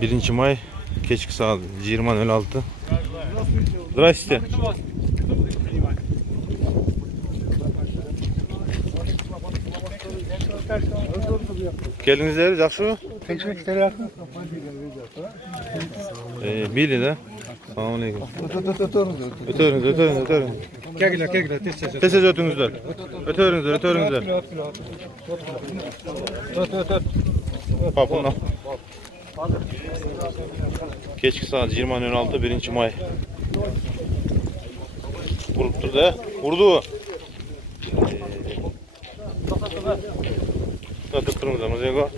1 may kechki soat 20:06. Здравствуйте. Geldinizler, yaxshimi? Bili da. Assalomu alaykum. O'tiring. Kelinglar, Tez o'tingizlar. O'tiringizlar. Papuna. Kechki soat 20:06, 1 may. Urib turdi. Urdi. Turimiz amazga.